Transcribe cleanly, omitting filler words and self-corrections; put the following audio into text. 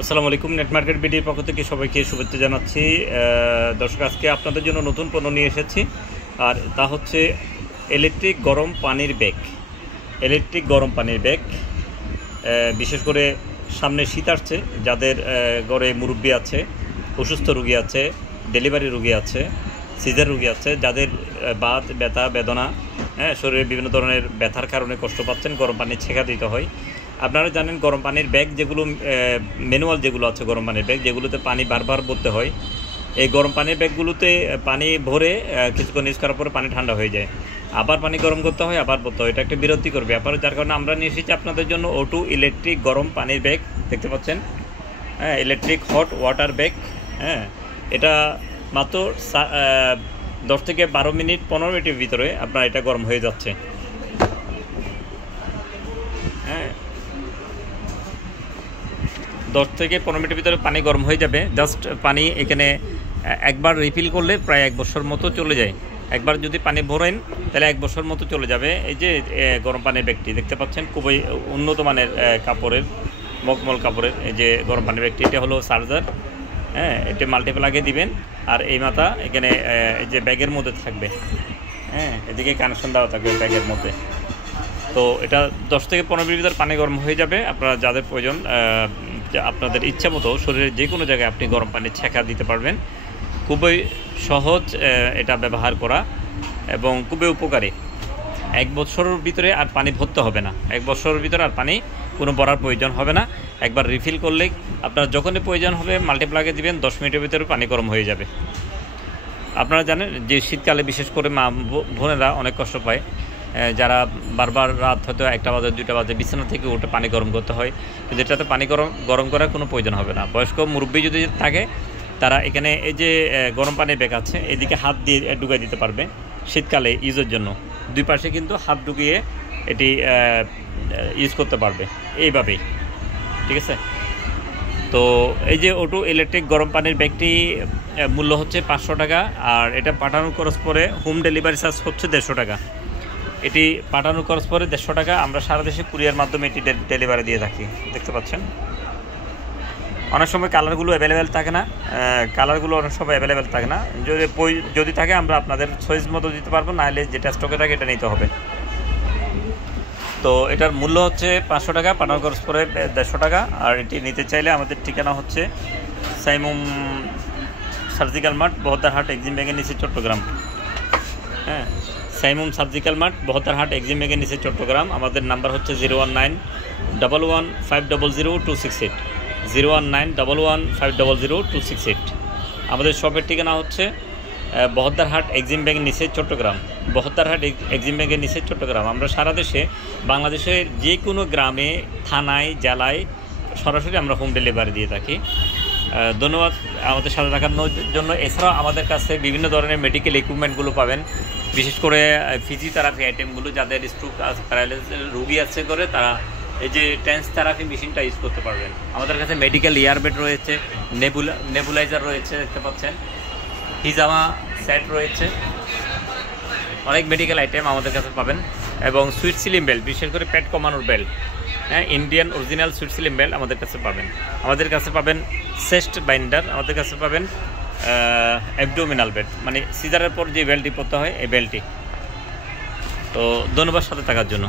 আসসালামু আলাইকুম। Net market বিডির পক্ষ থেকে সবাইকে শুভেচ্ছা জানাচ্ছি। দর্শক, আজকে আপনাদের জন্য নতুন পণ্য নিয়ে এসেছি, আর তা হচ্ছে ইলেকট্রিক গরম পানির ব্যাগ। ইলেকট্রিক গরম পানির ব্যাগ, বিশেষ করে সামনে শীত আসছে, যাদের ঘরে মুরব্বি আছে, অসুস্থ রোগী আছে, ডেলিভারি রোগী আছে, সিজার রোগী আছে, যাদের বাত ব্যথা বেদনা, শরীরে বিভিন্ন ধরনের ব্যথার কারণে কষ্ট পাচ্ছেন, গরম পানি ছেঁকা দিতে হয়। আপনারা জানেন গরম পানির ব্যাগ যেগুলো ম্যানুয়াল যেগুলো আছে, গরম পানির ব্যাগ যেগুলোতে পানি বারবার ভরতে হয়, এই গরম পানির ব্যাগগুলোতে পানি ভরে কিছুক্ষণ ইউজ করার পরে পানি ঠান্ডা হয়ে যায়, আবার পানি গরম করতে হয়, আবার ভরতে হয়। এটা একটা বিরক্তিকর ব্যাপার, যার কারণে আমরা নিয়ে এসেছি আপনাদের জন্য O2 ইলেকট্রিক গরম পানির ব্যাগ। দেখতে পাচ্ছেন, ইলেকট্রিক হট ওয়াটার ব্যাগ। এটা মাত্র 10 থেকে 12 মিনিট 15 মিনিটের ভিতরে আপনার এটা গরম হয়ে যাচ্ছে। 10 থেকে 15 মিনিটের ভিতরে পানি গরম হয়ে যাবে। জাস্ট পানি এখানে একবার রিফিল করলে প্রায় 1 বছর মতো চলে যায়। একবার যদি পানি ভরেন তাহলে 1 বছর মতো চলে যাবে। এই যে গরম পানির ব্যাগটি দেখতে পাচ্ছেন, খুবই উন্নত মানের কাপড়ের, মখমল কাপড়ের এই যে গরম পানির ব্যাগটি। এটা হলো চার্জার, এটা মাল্টিপ্লাগে দিবেন, আর এই মাথা এখানে এই যে ব্যাগের মধ্যে থাকবে, এদিকে কানেকশন দেওয়া থাকবে ব্যাগের মধ্যে। তো এটা 10 থেকে 15 মিনিট ভিতরে পানি গরম হয়ে যাবে। আপনারা যাদের প্রয়োজন, আপনাদের ইচ্ছা মতো শরীরের যে কোনো জায়গায় আপনি গরম পানি ছেঁকা দিতে পারবেন। খুবই সহজ এটা ব্যবহার করা এবং খুবই উপকারী। 1 বছরের ভিতরে আর পানি ভরতে হবে না, 1 বছরের ভিতরে আর পানি কোনো ভরার প্রয়োজন হবে না। একবার রিফিল করলেই আপনার যখনই প্রয়োজন হবে মাল্টিপ্লাগে দিবেন, 10 মিনিটের ভিতরে পানি গরম হয়ে যাবে। আপনারা জানেন যে শীতকালে বিশেষ করে মা বোনেরা অনেক কষ্ট পায়, যারা বারবার রাত হয়তো 1টা বাজে 2টা বাজে বিছানা থেকে উঠে পানি গরম করতে হয়, কিন্তু এটাতে পানি গরম করার কোনো প্রয়োজন হবে না। বয়স্ক মুরব্বী যদি থাকে তারা এখানে এই যে গরম পানির ব্যাগ আছে, এদিকে হাত দিয়ে ঢুকিয়ে দিতে পারবে শীতকালে ইউজের জন্য। 2 পাশে কিন্তু হাত ঢুকিয়ে এটি ইউজ করতে পারবে এইভাবেই, ঠিক আছে। তো এই যে O2 ইলেকট্রিক গরম পানির ব্যাগটি মূল্য হচ্ছে 500 টাকা, আর এটা পাঠানোর খরচ পরে হোম ডেলিভারি চার্জ হচ্ছে 150 টাকা। এটি পাঠানোর খরচ পরে 150 টাকা। আমরা সারা দেশে কুরিয়ার মাধ্যমে এটি ডেলিভারি দিয়ে থাকি। দেখতে পাচ্ছেন, অনেক সময় কালারগুলো অ্যাভেলেবেল থাকে না, অনেক সময় অ্যাভেলেবেল থাকে না। যদি থাকে আমরা আপনাদের চয়েস মতো দিতে পারবো, নাহলে যেটা স্টকে থাকে এটা নিতে হবে। তো এটার মূল্য হচ্ছে 500 টাকা, পাঠানোর খরচ পরে 150 টাকা। আর এটি নিতে চাইলে আমাদের ঠিকানা হচ্ছে সাইমুম সার্জিক্যাল মার্ট, বহদ্দারহাট, এক্সিম ব্যাংকের নিচে, চট্টগ্রাম। সাইমুম সার্জিক্যাল মার্ট, বহদ্দারহাট, এক্সিম ব্যাংকের নিচে, চট্টগ্রাম। আমাদের নাম্বার হচ্ছে 01911500268, 01911500268। আমাদের শপের ঠিকানা হচ্ছে বহদ্দারহাট, এক্সিম ব্যাংকের নিচে, চট্টগ্রাম। বহদ্দারহাট, এক্সিম ব্যাংকের নিচে, চট্টগ্রাম। আমরা সারা দেশে, বাংলাদেশের যে কোনো গ্রামে, থানায়, জেলায় সরাসরি আমরা হোম ডেলিভারি দিয়ে থাকি। ধন্যবাদ আমাদের সাথে থাকার জন্য। এছাড়াও আমাদের কাছে বিভিন্ন ধরনের মেডিকেল ইকুইপমেন্টগুলো পাবেন, বিশেষ করে ফিজিওথেরাপি আইটেমগুলো, যাদের স্ট্রোক প্যারালাইসিস রোগী আছে করে, তারা এই যে টেন্স থেরাপি মেশিনটা ইউজ করতে পারবেন। আমাদের কাছে মেডিকেল ইয়ারবেড রয়েছে, নেবুলাইজার রয়েছে, দেখতে পাচ্ছেন, হিজামা সেট রয়েছে, অনেক মেডিকেল আইটেম আমাদের কাছে পাবেন। এবং সুইট সিলিম বেল্ট, বিশেষ করে পেট কমানোর belt, Indian original sweet slim belt আমাদের কাছে পাবেন। আমাদের কাছে পাবেন চেস্ট বাইন্ডার, আমাদের কাছে পাবেন অ্যাবডোমিনাল বেল্ট, মানে সিজারের পর যে বেল্টটি পরতে হয়, এই বেল্টটি। তো ধন্যবাদ সাথে থাকার জন্য।